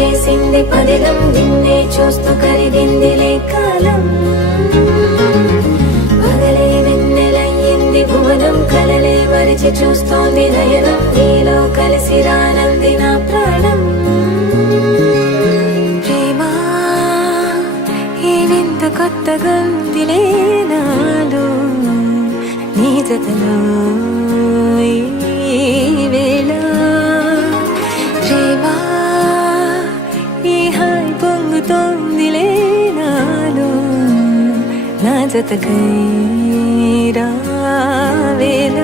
చేసింది పదిలం, నిన్నే చూస్తూ కరిగిందిలే కాలం. పగలే వెన్నెలయ్యింది భువనం, కలలే మరిచి చూస్తోంది నయనం. నీలో కలిసి రానంది నా ప్రాణం. ప్రేమ ఏమింత కొత్తగా ఉందిలే నాలో, నీ జతలో ఈ వేళ. ప్రేమ ఈ హాయి పొంగుతోందిలే నాలో, నా జతకై రావేళ.